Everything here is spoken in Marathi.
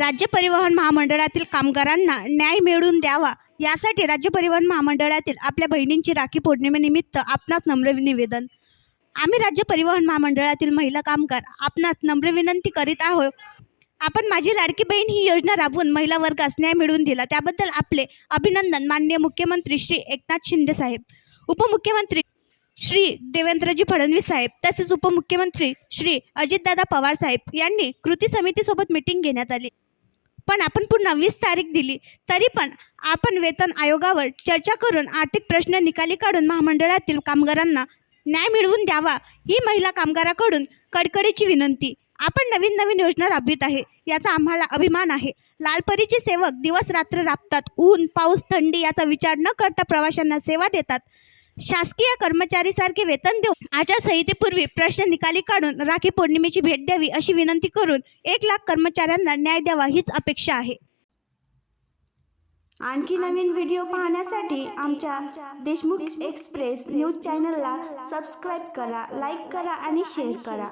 राज्य परिवहन महामंडळातील कामगारांना न्याय मिळवून द्यावा यासाठी राज्य परिवहन महामंडळातील आपल्या बहिणींची राखी पौर्णिमेनिमित्त आपणास नम्र निवेदन. आम्ही राज्य परिवहन महामंडळातील महिला कामगार आपणास नम्र विनंती करीत आहोत. आपण माझी लाडकी बहीण ही योजना राबवून महिला वर्गास न्याय मिळवून दिला त्याबद्दल आपले अभिनंदन. माननीय मुख्यमंत्री श्री एकनाथ शिंदे साहेब, उपमुख्यमंत्री श्री देवेंद्रजी फडणवीस साहेब तसेच उपमुख्यमंत्री श्री अजितदादा पवार साहेब यांनी कृती समितीसोबत मीटिंग घेण्यात आली. पण आपण पुन्हा 20 तारीख दिली तरी पण आपण वेतन आयोगावर चर्चा करून आर्थिक प्रश्न निकाली काढून महामंडळातील कामगारांना न्याय मिळवून द्यावा ही महिला कामगाराकडून कडकडीची विनंती. आपण नवीन नवीन योजना राबवित आहे याचा आम्हाला अभिमान आहे. लालपरीचे सेवक दिवस रात्र राबतात. ऊन पाऊस थंडी याचा विचार न करता प्रवाशांना सेवा देतात. शासकीय कर्मचारीसारखे वेतन देऊन आचारसंहितेपूर्वी प्रश्न निकाली काढून राखी पौर्णिमेची भेट द्यावी अशी विनंती करून 1 लाख कर्मचाऱ्यांना न्याय द्यावा हीच अपेक्षा आहे. आणखी नवीन व्हिडिओ पाहण्यासाठी आमच्या देशमुख एक्सप्रेस न्यूज चॅनलला सबस्क्राईब करा, लाईक करा आणि शेअर करा.